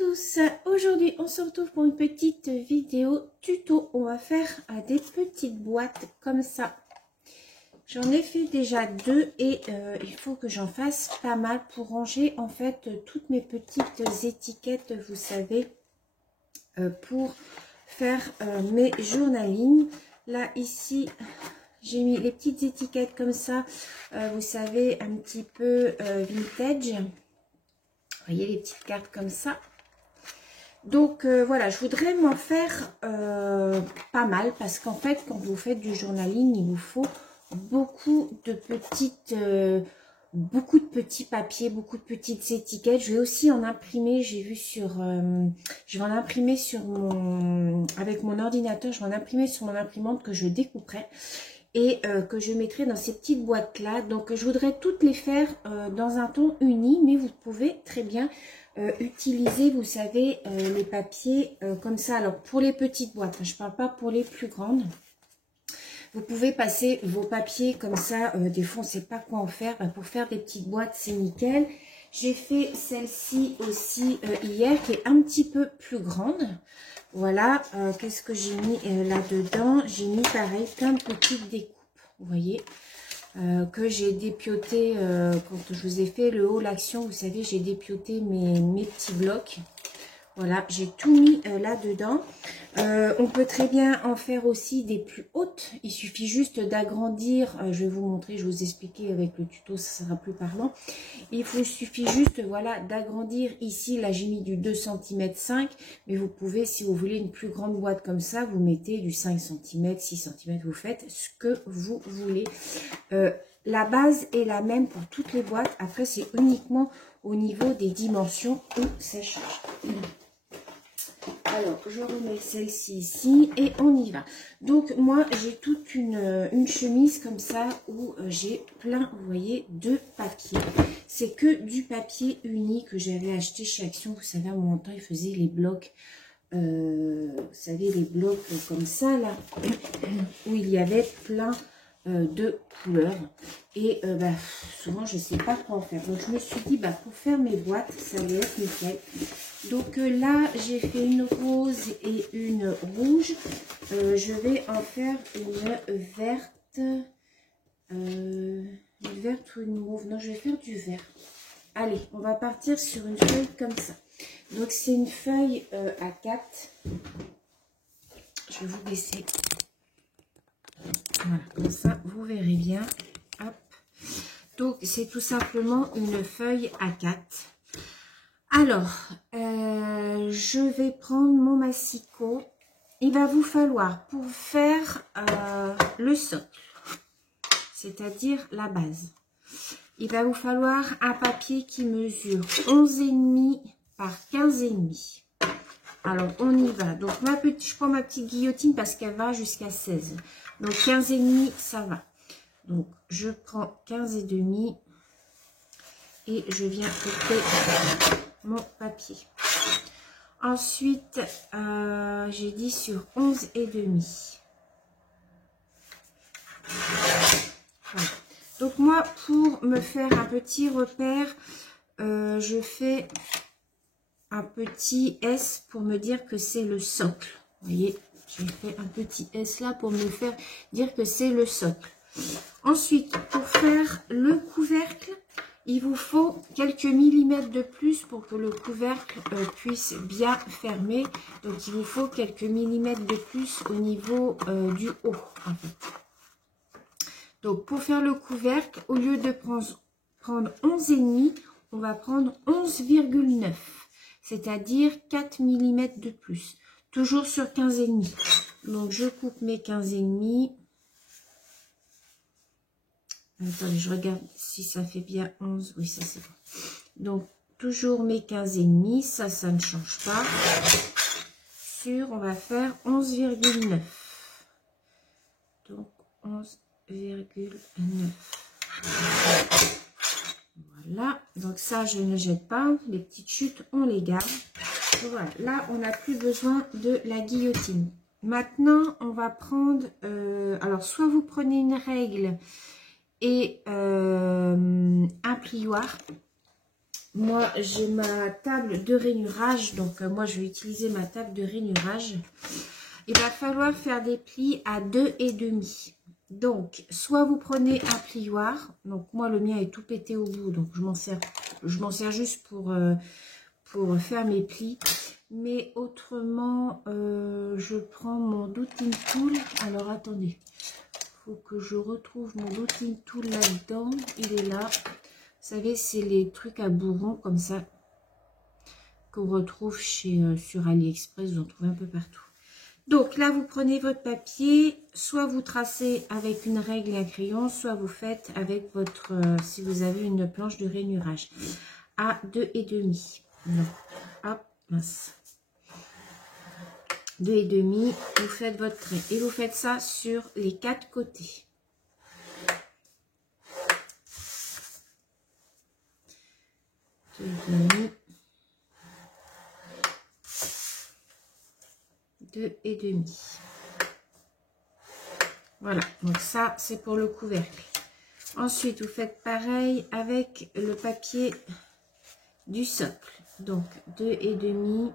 tous, aujourd'hui on se retrouve pour une petite vidéo tuto. On va faire des petites boîtes comme ça. J'en ai fait déjà deux et il faut que j'en fasse pas mal pour ranger en fait toutes mes petites étiquettes, vous savez, pour faire mes journaling. Là ici j'ai mis les petites étiquettes comme ça, vous savez, un petit peu vintage. Vous voyez les petites cartes comme ça. Donc voilà, je voudrais m'en faire pas mal parce qu'en fait quand vous faites du journaling, il vous faut beaucoup de petits papiers, beaucoup de petites étiquettes. Je vais aussi en imprimer, j'ai vu sur je vais en imprimer sur mon avec mon ordinateur, je vais en imprimer sur mon imprimante que je découperai et que je mettrai dans ces petites boîtes là. Donc je voudrais toutes les faire dans un ton uni, mais vous pouvez très bien utiliser, vous savez, les papiers comme ça. Alors pour les petites boîtes, je ne parle pas pour les plus grandes. Vous pouvez passer vos papiers comme ça, des fois on ne sait pas quoi en faire. Pour faire des petites boîtes, c'est nickel. J'ai fait celle-ci aussi hier, qui est un petit peu plus grande. Voilà, qu'est-ce que j'ai mis là-dedans? J'ai mis pareil, plein de petites découpes, vous voyez, que j'ai dépioté quand je vous ai fait le haut l'action, vous savez, j'ai dépioté mes petits blocs. Voilà, j'ai tout mis là-dedans. On peut très bien en faire aussi des plus hautes. Il suffit juste d'agrandir. Je vais vous montrer, je vais vous expliquer avec le tuto, ça sera plus parlant. Il suffit juste, voilà, d'agrandir. Ici, là, j'ai mis du 2 cm 5. Mais vous pouvez, si vous voulez une plus grande boîte comme ça, vous mettez du 5 cm, 6 cm. Vous faites ce que vous voulez. La base est la même pour toutes les boîtes. Après, c'est uniquement au niveau des dimensions où ça change. Alors, je remets celle-ci ici et on y va. Donc, moi, j'ai toute une chemise comme ça où j'ai plein, vous voyez, de papier. C'est que du papier uni que j'avais acheté chez Action. Vous savez, à un moment temps, ils faisaient les blocs, vous savez, les blocs comme ça, là, où il y avait plein de couleurs. Et souvent, je ne sais pas quoi en faire. Donc, je me suis dit, pour faire mes boîtes, ça allait être nickel. Donc là, j'ai fait une rose et une rouge. Je vais en faire une verte. Une verte ou une mauve. Non, je vais faire du vert. Allez, on va partir sur une feuille comme ça. Donc, c'est une feuille A4. Je vais vous baisser. Voilà, comme ça, vous verrez bien. Hop. Donc, c'est tout simplement une feuille A4. Alors, je vais prendre mon massicot. Il va vous falloir, pour faire le socle, c'est-à-dire la base, il va vous falloir un papier qui mesure 11,5 par 15,5. Alors, on y va. Donc, je prends ma petite guillotine parce qu'elle va jusqu'à 16. Donc, 15,5, ça va. Donc, je prends 15,5 et je viens couper mon papier. Ensuite, j'ai dit sur 11,5. Voilà. Donc, moi, pour me faire un petit repère, je fais un petit S pour me dire que c'est le socle. Vous voyez, j'ai fait un petit S là pour me faire dire que c'est le socle. Ensuite, pour faire le couvercle, il vous faut quelques millimètres de plus pour que le couvercle puisse bien fermer. Donc, il vous faut quelques millimètres de plus au niveau du haut, en fait. Donc, pour faire le couvercle, au lieu de prendre 11,5, on va prendre 11,9. C'est-à-dire 4 mm de plus. Toujours sur 15,5. Donc, je coupe mes 15,5. Attendez, je regarde si ça fait bien 11. Oui, ça c'est bon. Donc, toujours mes 15,5. Ça ne change pas. On va faire 11,9. Donc, 11,9. Voilà. Donc, ça, je ne jette pas. Les petites chutes, on les garde. Voilà. Là, on n'a plus besoin de la guillotine. Maintenant, on va prendre... alors, soit vous prenez une règle et un plioir. moi j'ai ma table de rainurage, donc moi je vais utiliser ma table de rainurage. Il va falloir faire des plis à 2,5. Donc soit vous prenez un plioir, donc moi le mien est tout pété au bout, donc je m'en sers juste pour faire mes plis. Mais autrement, je prends mon Douting Tool. Alors attendez, faut que je retrouve mon Douting Tool là-dedans. Il est là. Vous savez, c'est les trucs à bourron comme ça qu'on retrouve sur AliExpress. Vous en trouvez un peu partout. Donc là, vous prenez votre papier. Soit vous tracez avec une règle et un crayon, soit vous faites avec votre, si vous avez une planche de rainurage, à 2,5. Non, hop, mince. 2,5, vous faites votre trait et vous faites ça sur les 4 côtés. Deux et demi. Voilà, donc ça c'est pour le couvercle. Ensuite, vous faites pareil avec le papier du socle. Donc 2,5.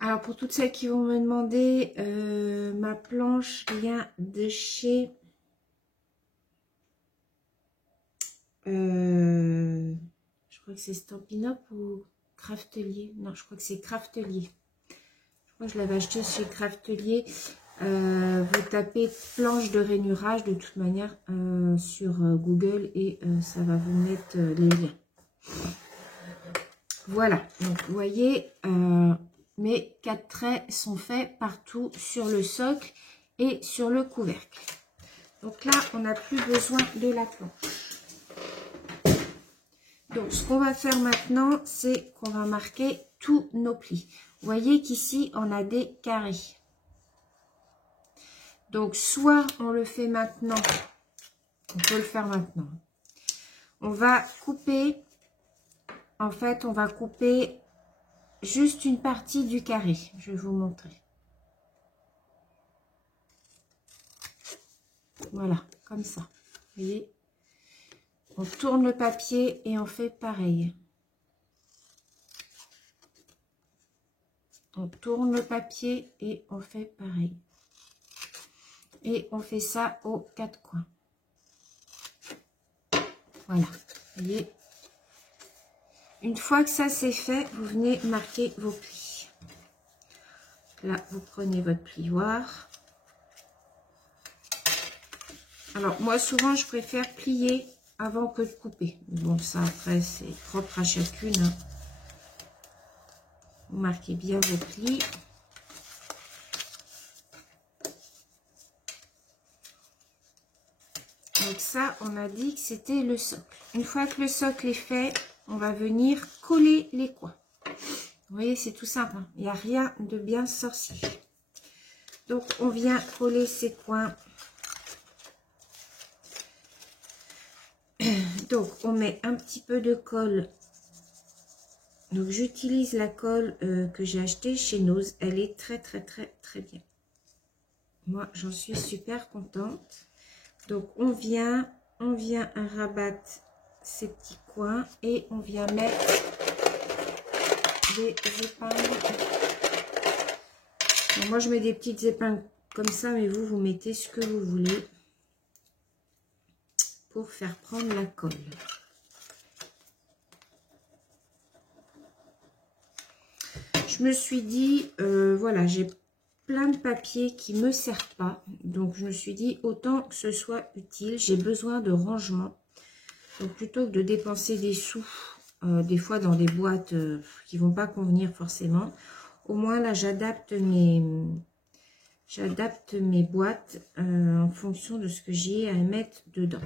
Alors, pour toutes celles qui vont me demander, ma planche vient de chez... je crois que c'est Stampin' Up ou Craftelier. Non, je crois que c'est Craftelier. Je crois que je l'avais acheté chez Craftelier. Vous tapez planche de rainurage de toute manière sur Google et ça va vous mettre les liens. Voilà, donc vous voyez... mes 4 traits sont faits partout sur le socle et sur le couvercle. Donc là, on n'a plus besoin de la planche. Donc, ce qu'on va faire maintenant, c'est qu'on va marquer tous nos plis. Vous voyez qu'ici, on a des carrés. Donc, soit on le fait maintenant, on peut le faire maintenant. On va couper, en fait, on va couper... juste une partie du carré, je vais vous montrer. Voilà, comme ça. Vous voyez, on tourne le papier et on fait pareil. On tourne le papier et on fait pareil. Et on fait ça aux 4 coins. Voilà, vous voyez. Une fois que ça c'est fait, vous venez marquer vos plis. Là, vous prenez votre plioir. Alors, moi, souvent, je préfère plier avant que de couper. Bon, ça, après, c'est propre à chacune. Hein. Vous marquez bien vos plis. Donc ça, on a dit que c'était le socle. Une fois que le socle est fait, on va venir coller les coins. Vous voyez, c'est tout simple. Hein. Il n'y a rien de bien sorcier. Donc, on vient coller ces coins. Donc, on met un petit peu de colle. Donc, j'utilise la colle que j'ai achetée chez Nose. Elle est très, très, très, très bien. Moi, j'en suis super contente. Donc, on vient rabattre ces petits coins et on vient mettre des épingles. Donc, moi, je mets des petites épingles comme ça, mais vous, vous mettez ce que vous voulez pour faire prendre la colle. Je me suis dit, voilà, j'ai plein de papiers qui ne me servent pas. Donc, je me suis dit, autant que ce soit utile, j'ai besoin de rangement. Donc, plutôt que de dépenser des sous, des fois dans des boîtes qui ne vont pas convenir forcément, au moins là, j'adapte mes boîtes en fonction de ce que j'ai à mettre dedans.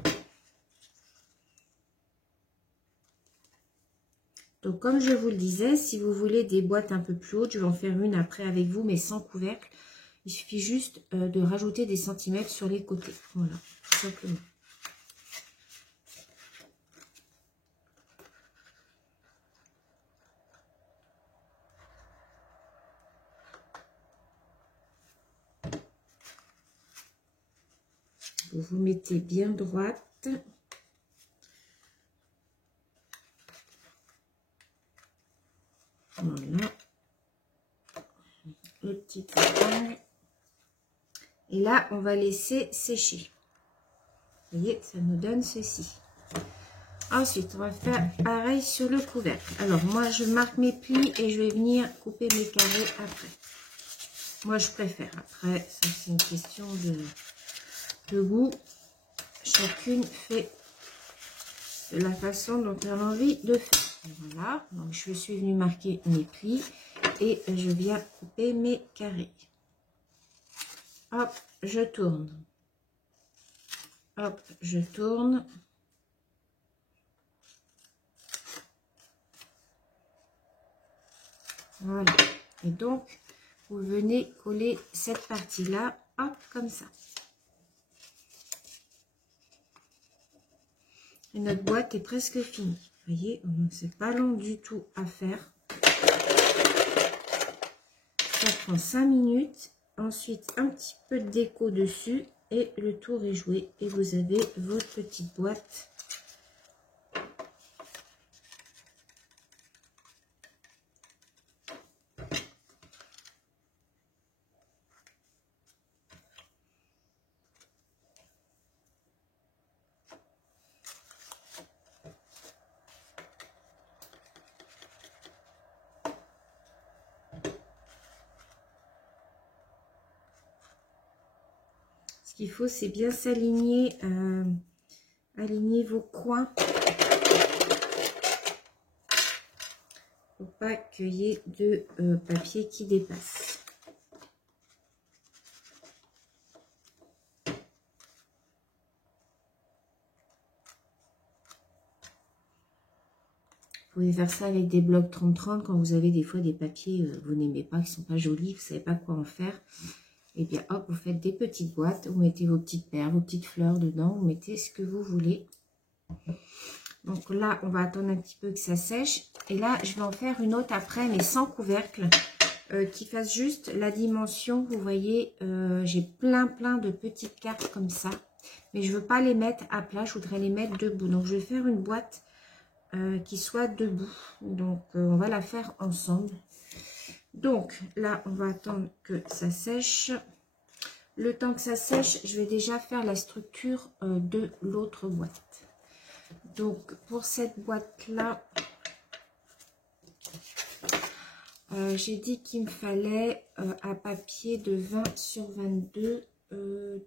Donc, comme je vous le disais, si vous voulez des boîtes un peu plus hautes, je vais en faire une après avec vous, mais sans couvercle. Il suffit juste de rajouter des centimètres sur les côtés. Voilà, tout simplement. vous vous mettez bien droite. Voilà. Le petit triangle. Et là, on va laisser sécher. Vous voyez, ça nous donne ceci. Ensuite, on va faire pareil sur le couvercle. Alors, moi, je marque mes plis et je vais venir couper mes carrés après. Moi, je préfère. Après, ça, c'est une question de goût. Chacune fait de la façon dont elle a envie de faire. Voilà. Donc, je suis venue marquer mes plis et je viens couper mes carrés. Hop, je tourne. Hop, je tourne. Voilà. Et donc, vous venez coller cette partie-là, hop, comme ça. Et notre boîte est presque finie. Vous voyez, c'est pas long du tout à faire. Ça prend 5 minutes. Ensuite, un petit peu de déco dessus. Et le tour est joué. Et vous avez votre petite boîte. Ce qu'il faut, c'est bien s'aligner, aligner vos coins. Pour pas qu'il y ait de papier qui dépasse. Vous pouvez faire ça avec des blocs 30-30 quand vous avez des fois des papiers vous n'aimez pas, qui sont pas jolis, vous savez pas quoi en faire. Et bien hop, vous faites des petites boîtes, vous mettez vos petites perles, vos petites fleurs dedans, vous mettez ce que vous voulez. Donc là, on va attendre un petit peu que ça sèche. Et là, je vais en faire une autre après, mais sans couvercle, qui fasse juste la dimension. Vous voyez, j'ai plein de petites cartes comme ça. Mais je veux pas les mettre à plat, je voudrais les mettre debout. Donc je vais faire une boîte qui soit debout. Donc on va la faire ensemble. Donc là, on va attendre que ça sèche. Le temps que ça sèche, je vais déjà faire la structure de l'autre boîte. Donc pour cette boîte-là, j'ai dit qu'il me fallait un papier de 20 sur 22.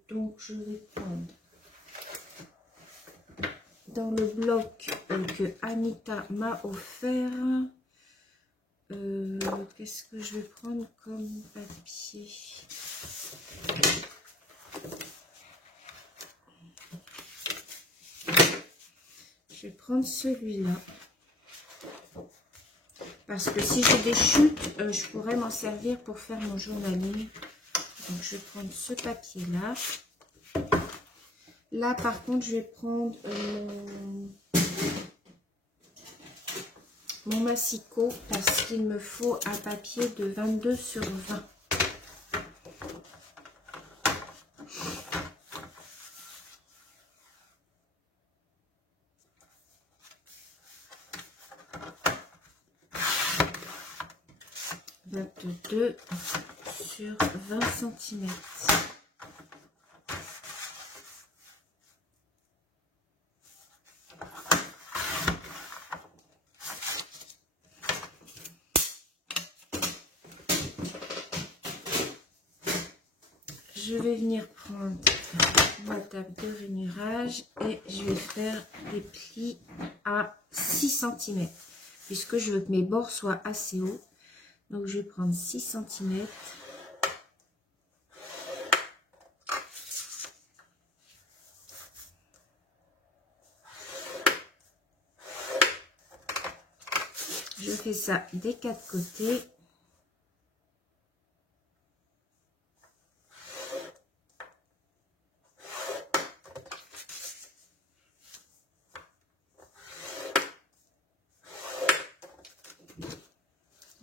Donc je vais prendre dans le bloc que Anita m'a offert. Qu'est-ce que je vais prendre comme papier? Je vais prendre celui-là. Parce que si j'ai des chutes, je pourrais m'en servir pour faire mon journaling. Donc je vais prendre ce papier-là. Là, par contre, je vais prendre mon massicot parce qu'il me faut un papier de 22 sur 20. Sur 20 cm. Je vais venir prendre ma table de rainurage et je vais faire des plis à 6 cm puisque je veux que mes bords soient assez hauts. Donc je vais prendre 6 cm. Je fais ça des 4 côtés.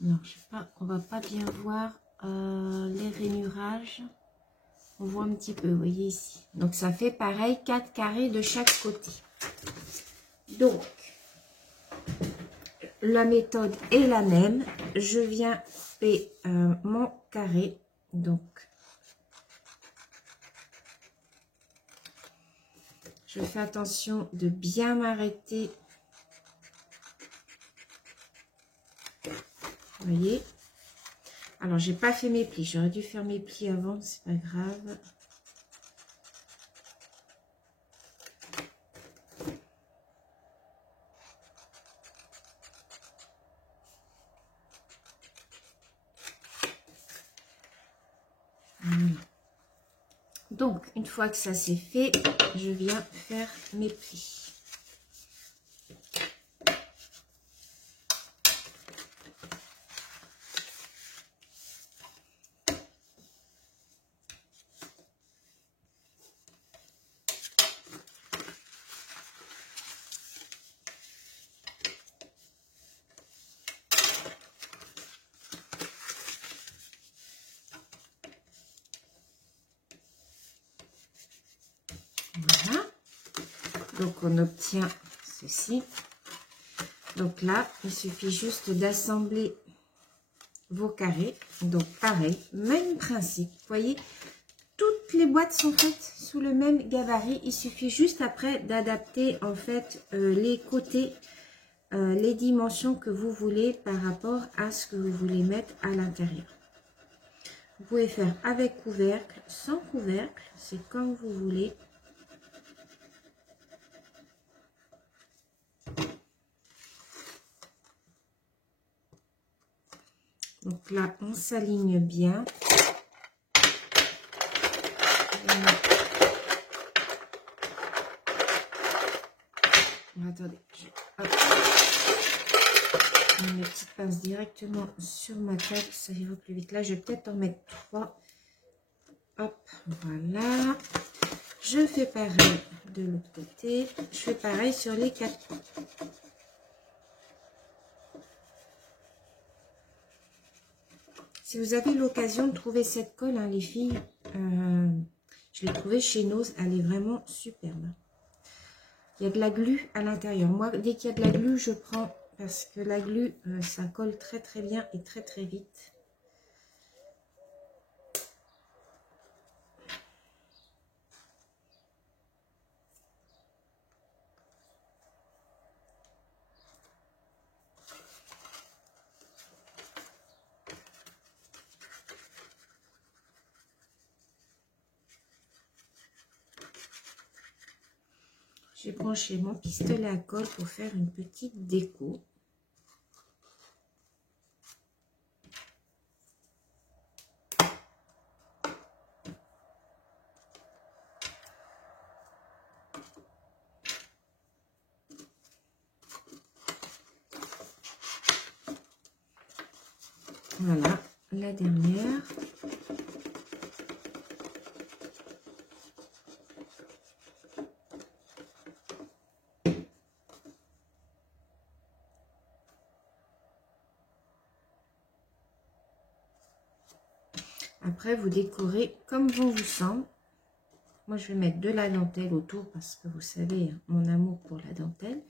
Non, je sais pas, on va pas bien voir les rainurages. On voit un petit peu, vous voyez ici. Donc, ça fait pareil, 4 carrés de chaque côté. Donc, la méthode est la même. Je viens faire mon carré. Donc, je fais attention de bien m'arrêter. Vous voyez? Alors, j'ai pas fait mes plis. J'aurais dû faire mes plis avant, c'est pas grave. Voilà. Donc, une fois que ça c'est fait, je viens faire mes plis. Voilà. Donc, on obtient ceci. Donc là, il suffit juste d'assembler vos carrés. Donc, pareil, même principe. Vous voyez, toutes les boîtes sont faites sous le même gabarit. Il suffit juste après d'adapter en fait les côtés, les dimensions que vous voulez par rapport à ce que vous voulez mettre à l'intérieur. Vous pouvez faire avec couvercle, sans couvercle, c'est comme vous voulez. Donc là, on s'aligne bien. Voilà. Attendez, je mets mes petites pinces directement sur ma table, ça ira plus vite. Là, je vais peut-être en mettre 3. Hop, voilà. Je fais pareil de l'autre côté. Je fais pareil sur les 4 coins. Si vous avez l'occasion de trouver cette colle, hein, les filles, je l'ai trouvée chez Nose, elle est vraiment superbe. Il y a de la glu à l'intérieur. Moi, dès qu'il y a de la glu, je prends parce que la glu, ça colle très très bien et très très vite. J'ai branché mon pistolet à colle pour faire une petite déco. Voilà, la dernière. Après, vous décorez comme bon vous semble. Moi, je vais mettre de la dentelle autour parce que vous savez, mon amour pour la dentelle.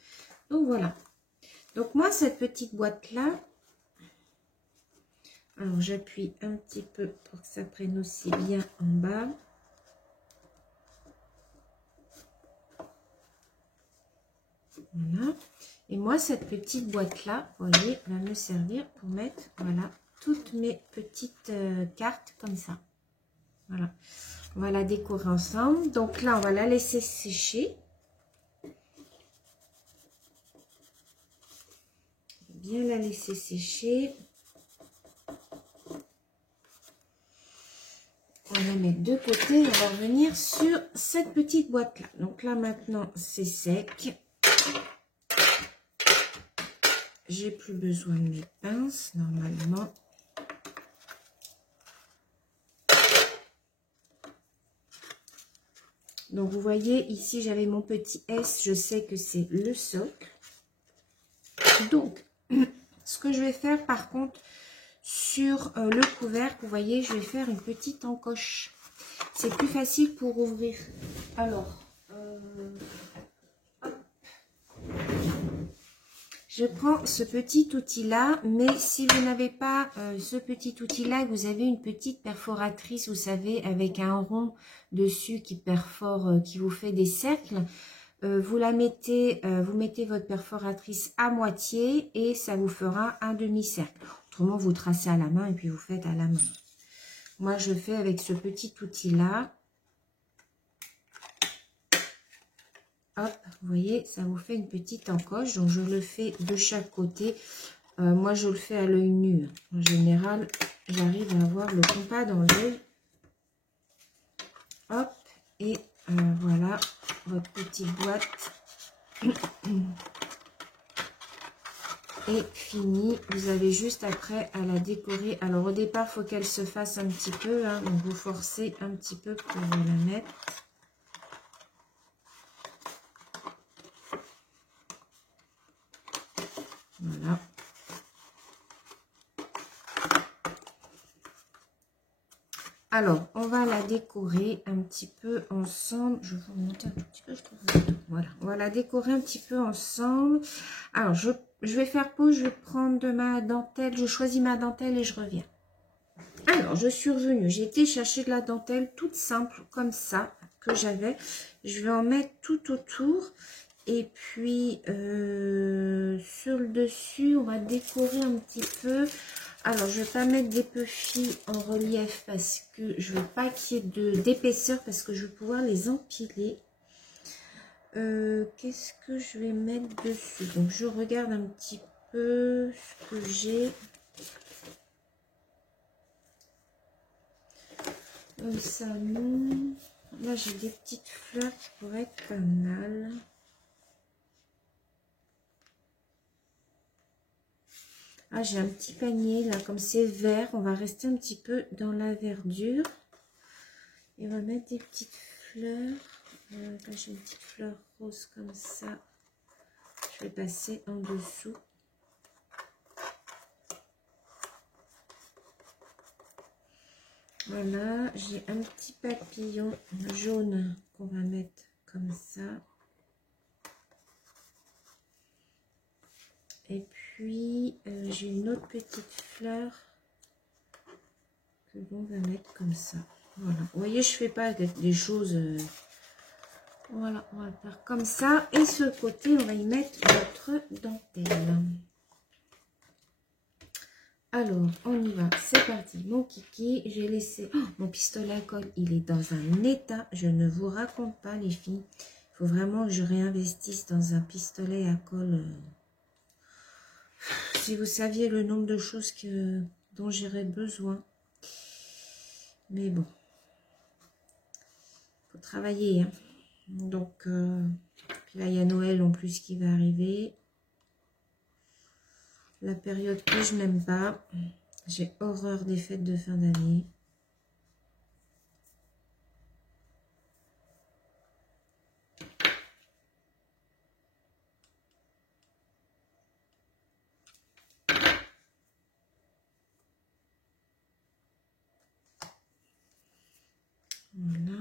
Donc, voilà. Donc, moi, cette petite boîte-là, alors j'appuie un petit peu pour que ça prenne aussi bien en bas. Voilà. Et moi, cette petite boîte-là, vous voyez, va me servir pour mettre, voilà, toutes mes petites cartes comme ça. Voilà. On va la décorer ensemble. Donc là, on va la laisser sécher. Bien la laisser sécher. On va la mettre de côté. On va revenir sur cette petite boîte-là. Donc là, maintenant, c'est sec. J'ai plus besoin de mes pinces, normalement. Donc, vous voyez, ici, j'avais mon petit S. Je sais que c'est le socle. Donc, ce que je vais faire, par contre, sur le couvercle, vous voyez, je vais faire une petite encoche. C'est plus facile pour ouvrir. Alors, je prends ce petit outil-là, mais si vous n'avez pas ce petit outil-là, vous avez une petite perforatrice, vous savez, avec un rond dessus qui perfore, qui vous fait des cercles, vous mettez votre perforatrice à moitié et ça vous fera un demi-cercle. Autrement, vous tracez à la main et puis vous faites à la main. Moi, je fais avec ce petit outil-là. Hop, vous voyez, ça vous fait une petite encoche. Donc, je le fais de chaque côté. Moi, je le fais à l'œil nu. En général, j'arrive à avoir le compas dans l'œil. Hop, et voilà votre petite boîte. Et fini. Vous avez juste après à la décorer. Alors, au départ, il faut qu'elle se fasse un petit peu. Hein, donc, vous forcez un petit peu pour la mettre. Voilà. Alors, on va la décorer un petit peu ensemble. Je vais vous remonter un tout petit peu. Voilà, on va la décorer un petit peu ensemble. Alors, je vais faire pause. Je vais prendre de ma dentelle. Je choisis ma dentelle et je reviens. Alors, je suis revenue. J'ai été chercher de la dentelle toute simple, comme ça, que j'avais. Je vais en mettre tout autour. Et puis, sur le dessus, on va décorer un petit peu. Alors, je ne vais pas mettre des puffy en relief parce que je ne veux pas qu'il y ait d'épaisseur parce que je vais pouvoir les empiler. Qu'est-ce que je vais mettre dessus? Donc, je regarde un petit peu ce que j'ai. Ça, non. Là, j'ai des petites fleurs qui pourraient être pas mal. Ah, j'ai un petit panier, là, comme c'est vert. On va rester un petit peu dans la verdure. Et on va mettre des petites fleurs. Là, j'ai une petite fleur rose comme ça. Je vais passer en dessous. Voilà, j'ai un petit papillon jaune qu'on va mettre comme ça. Et puis, j'ai une autre petite fleur que l'on va mettre comme ça. Voilà, vous voyez, je fais pas des choses... Voilà, on va le faire comme ça. Et ce côté, on va y mettre notre dentelle. Alors, on y va. C'est parti. Mon kiki, j'ai laissé... Oh, mon pistolet à colle, il est dans un état. Je ne vous raconte pas, les filles. Il faut vraiment que je réinvestisse dans un pistolet à colle. Si vous saviez le nombre de choses dont j'aurais besoin. Mais bon. Il faut travailler. Hein. Donc, puis là, il y a Noël en plus qui va arriver. La période que je n'aime pas. J'ai horreur des fêtes de fin d'année. Voilà.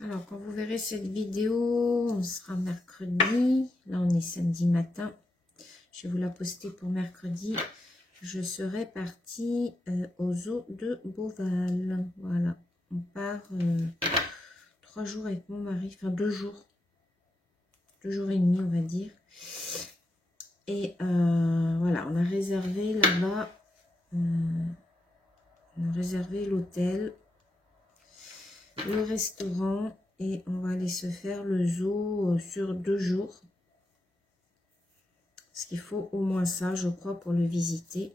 Alors, quand vous verrez cette vidéo, on sera mercredi. Là, on est samedi matin. Je vais vous la poster pour mercredi. Je serai partie aux eaux de Beauval. Voilà. On part 3 jours avec mon mari. Enfin, 2 jours. 2 jours et demi, on va dire. Et voilà, on a réservé là-bas. On a réservé l'hôtel. Le restaurant et on va aller se faire le zoo sur 2 jours. Parce qu'il faut au moins ça, je crois, pour le visiter.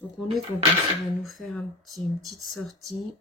Donc on est content, ça va nous faire une petite sortie.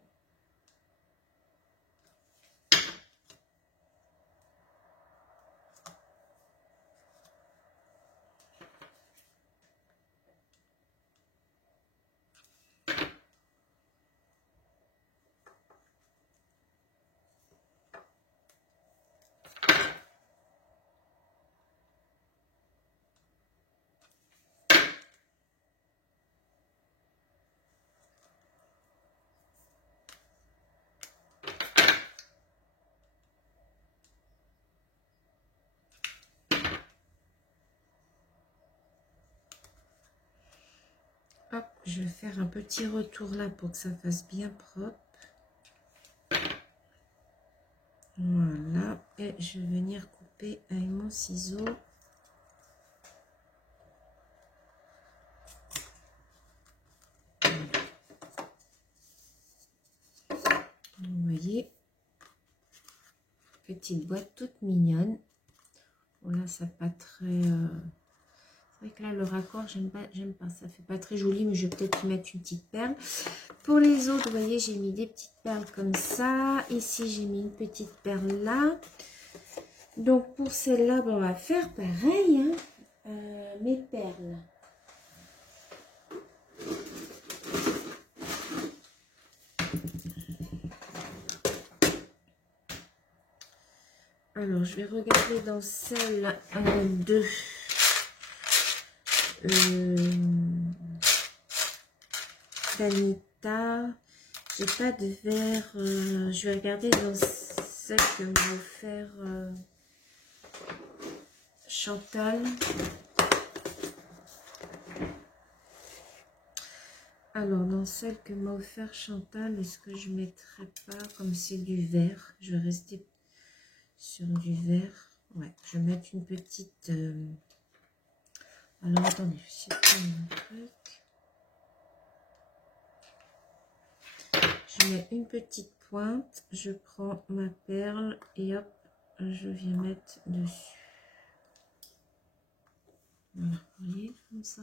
je vais faire un petit retour là pour que ça fasse bien propre. Voilà, et je vais venir couper avec mon ciseau. Vous voyez, petite boîte toute mignonne. Voilà, ça fait pas très... C'est vrai que là, le raccord, j'aime pas, ça fait pas très joli, mais je vais peut-être y mettre une petite perle. Pour les autres, vous voyez, j'ai mis des petites perles comme ça. Ici, j'ai mis une petite perle là. Donc, pour celle-là, ben, on va faire pareil, hein. Mes perles. Alors, je vais regarder dans celle de... d'Anita. J'ai pas de verre. Je vais regarder dans celle que m'a offert Chantal. Alors, dans celle que m'a offert Chantal, est-ce que je mettrai pas, comme c'est du vert, je vais rester sur du vert. Ouais, je vais mettre une petite... Alors, attendez, je sais pas mon truc. Je mets une petite pointe, je prends ma perle et hop, je viens mettre dessus. Voilà, vous voyez, comme ça.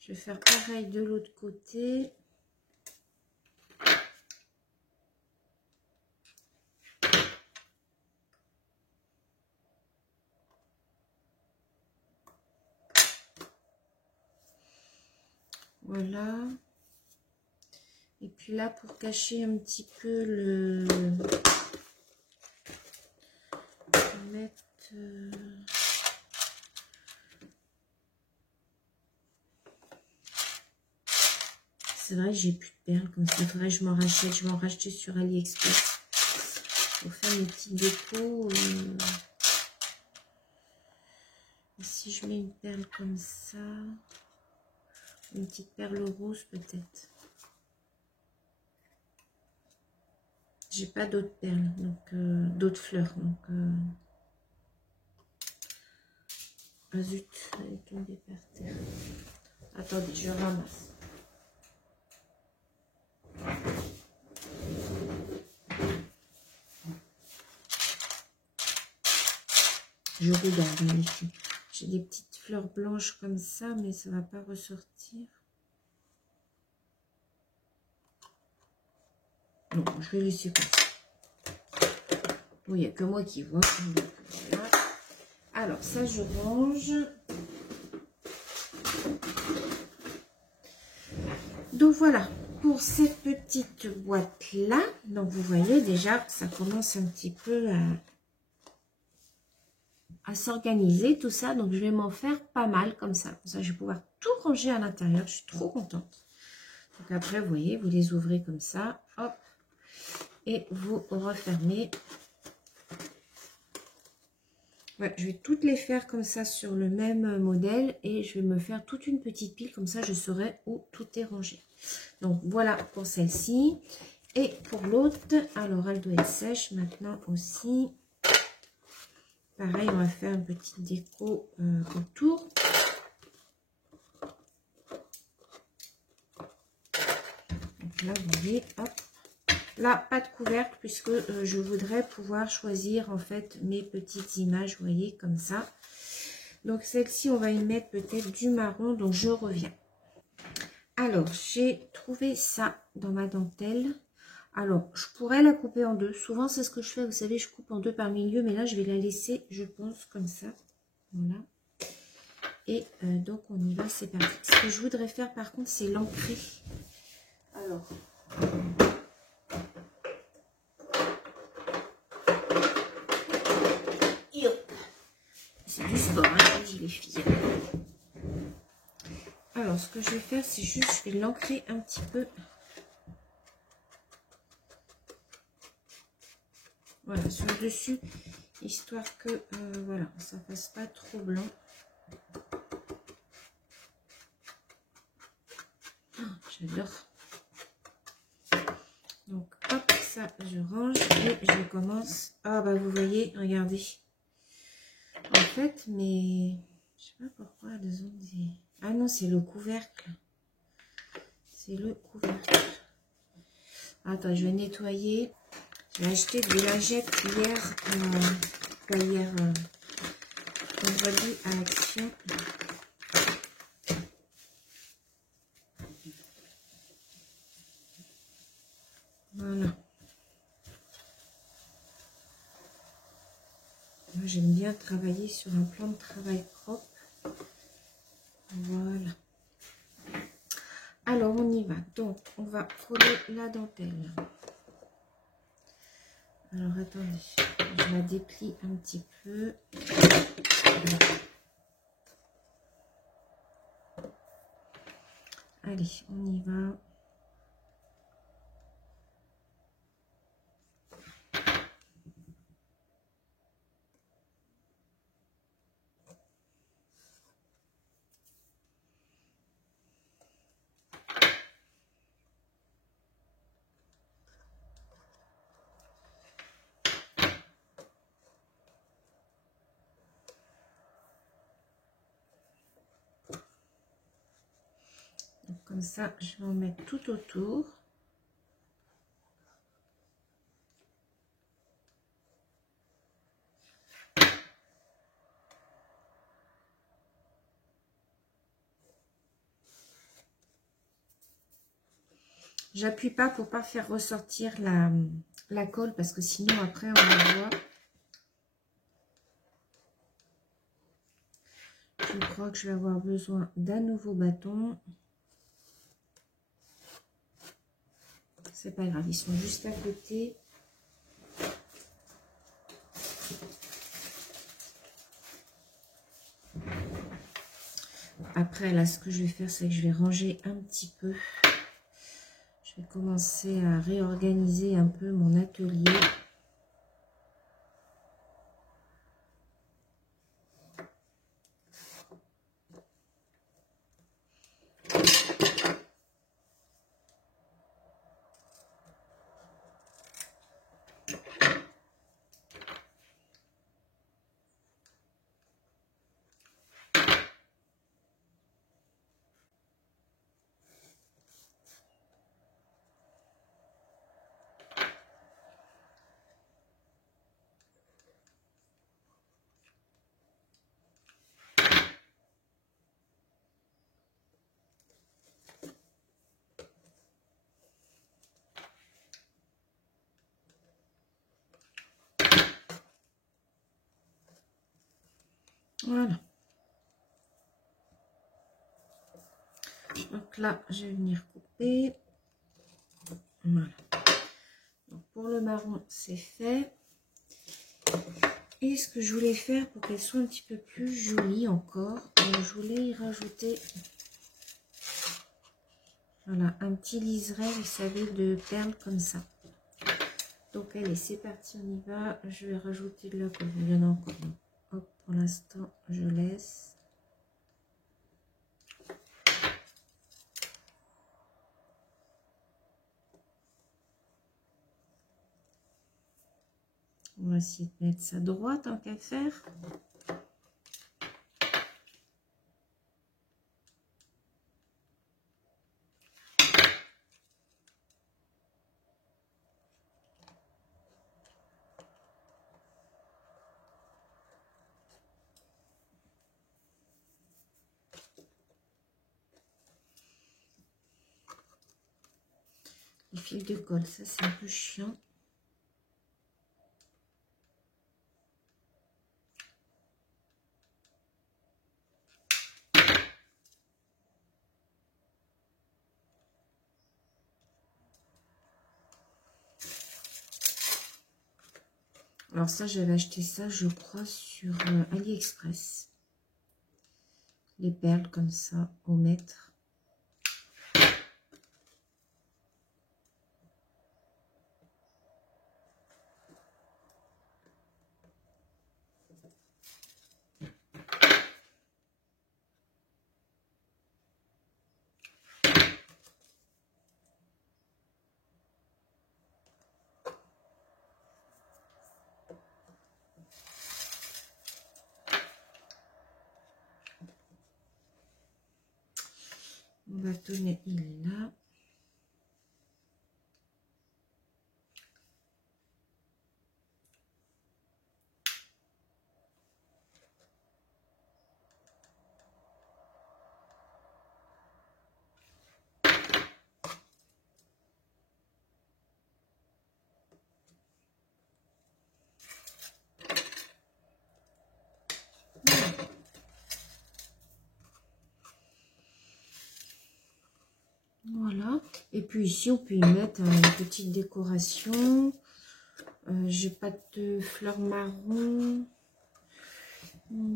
Je vais faire pareil de l'autre côté. Voilà. Et puis là, pour cacher un petit peu le... Je vais mettre... C'est vrai que j'ai plus de perles comme ça. Il faudrait que je m'en rachète. Je vais en racheter sur AliExpress. Pour faire mes petites décos. Et si je mets une perle comme ça. Une petite perle rose peut-être. J'ai pas d'autres perles. Donc d'autres fleurs. Donc... Ah zut, elle est tombée par terre. Attendez, je ramasse. Je regarde ici. J'ai des petites fleurs blanches comme ça, mais ça va pas ressortir. Non, je vais laisser comme ça. Bon, il n'y a que moi qui vois. Voilà. Alors, ça, je range. Donc, voilà. Pour cette petite boîte-là, donc vous voyez déjà, ça commence un petit peu à s'organiser, tout ça. Donc, je vais m'en faire pas mal comme ça. Comme ça, je vais pouvoir tout ranger à l'intérieur. Je suis trop contente. Donc, après, vous voyez, vous les ouvrez comme ça. Hop. Et vous refermez. Ouais, je vais toutes les faire comme ça sur le même modèle. Et je vais me faire toute une petite pile. Comme ça, je saurai où tout est rangé. Donc, voilà pour celle-ci. Et pour l'autre, alors, elle doit être sèche maintenant aussi. Pareil, on va faire une petite déco autour. Donc là, vous voyez, hop. Là, pas de couvercle puisque je voudrais pouvoir choisir en fait mes petites images, vous voyez, comme ça. Donc, celle-ci, on va y mettre peut-être du marron, donc je reviens. Alors, j'ai trouvé ça dans ma dentelle. Alors, je pourrais la couper en deux. Souvent, c'est ce que je fais. Vous savez, je coupe en deux par milieu. Mais là, je vais la laisser, je pense, comme ça. Voilà. Et donc, on y va. C'est parti. Ce que je voudrais faire, par contre, c'est l'ancrer. Alors... C'est du sport, hein, je dis les filles. Alors, ce que je vais faire, c'est juste, je vais l'ancrer un petit peu. Voilà, sur le dessus, histoire que, voilà, ça fasse pas trop blanc. J'adore. Donc, hop, ça, je range et je commence. Ah, bah, vous voyez, regardez. En fait, mais... Je sais pas pourquoi elles ont des... Ah non, c'est le couvercle. C'est le couvercle. Attends, je vais nettoyer. J'ai acheté des lingettes hier. Pas hier. Vendredi à Action. Voilà. Moi, j'aime bien travailler sur un plan de travail propre. Voilà. Alors, on y va. Donc, on va coller la dentelle. Alors, attendez. Je la déplie un petit peu. Allez, on y va. Donc, comme ça, je vais en mettre tout autour. J'appuie pas pour pas faire ressortir la colle parce que sinon après on la voit. Je crois que je vais avoir besoin d'un nouveau bâton. C'est pas grave, ils sont juste à côté. Après là, ce que je vais faire, c'est que je vais ranger un petit peu. Je vais commencer à réorganiser un peu mon atelier. Voilà. Donc là, je vais venir couper. Voilà. Donc pour le marron, c'est fait. Et ce que je voulais faire pour qu'elle soit un petit peu plus jolie encore, je voulais y rajouter voilà, un petit liseré, vous savez, de perles comme ça. Donc allez, c'est parti, on y va. Je vais rajouter de la colle. Il y en a encore. Hop, pour l'instant, je laisse. On va essayer de mettre ça droit tant qu'à faire. Les fils de colle, ça c'est un peu chiant. Alors ça, j'avais acheté ça, je crois, sur AliExpress. Les perles comme ça, au mètre. Mon bâtonnet, il est là. Voilà. Et puis ici, on peut y mettre une petite décoration. J'ai pas de fleurs marron.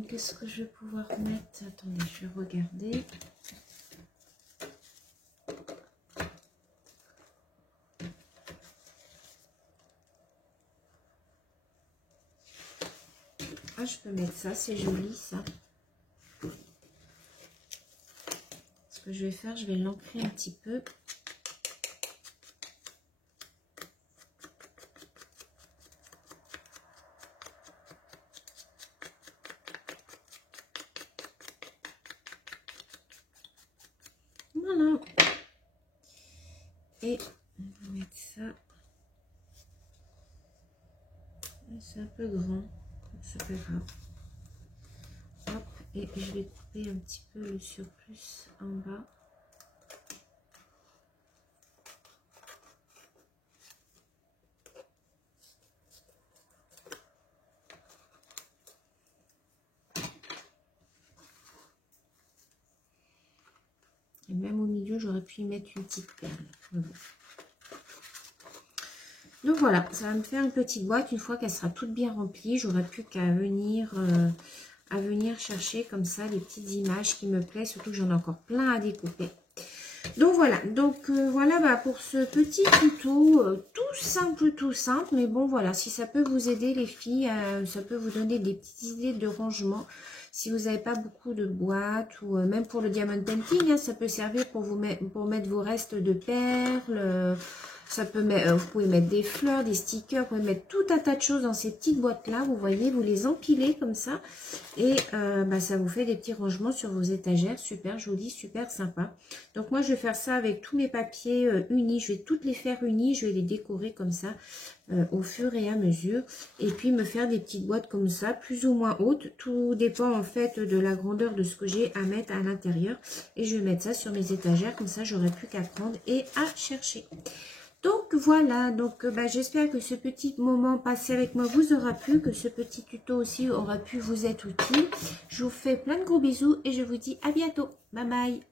Qu'est-ce que je vais pouvoir mettre? Attendez, je vais regarder. Ah, je peux mettre ça, c'est joli ça. Ce que je vais faire, je vais l'ancrer un petit peu. Voilà. Et on va mettre ça. C'est un peu grand, c'est pas grave. Hop, et je vais couper un petit peu le surplus en bas. Et même au milieu, j'aurais pu y mettre une petite perle. Donc voilà, ça va me faire une petite boîte. Une fois qu'elle sera toute bien remplie, j'aurai plus qu'à venir chercher comme ça les petites images qui me plaisent. Surtout que j'en ai encore plein à découper. Donc voilà, voilà pour ce petit tuto tout simple. Mais bon voilà, si ça peut vous aider les filles, ça peut vous donner des petites idées de rangement. Si vous n'avez pas beaucoup de boîtes ou même pour le diamond painting, hein, ça peut servir pour mettre vos restes de perles. Ça peut mettre, vous pouvez mettre des fleurs, des stickers, vous pouvez mettre tout un tas de choses dans ces petites boîtes-là. Vous voyez, vous les empilez comme ça. Et ça vous fait des petits rangements sur vos étagères. Super joli, super sympa. Donc moi, je vais faire ça avec tous mes papiers unis. Je vais toutes les faire unis. Je vais les décorer comme ça au fur et à mesure. Et puis me faire des petites boîtes comme ça, plus ou moins hautes. Tout dépend en fait de la grandeur de ce que j'ai à mettre à l'intérieur. Et je vais mettre ça sur mes étagères. Comme ça, j'aurai plus qu'à prendre et à chercher. Donc voilà, j'espère que ce petit moment passé avec moi vous aura plu, que ce petit tuto aussi aura pu vous être utile. Je vous fais plein de gros bisous et je vous dis à bientôt. Bye bye.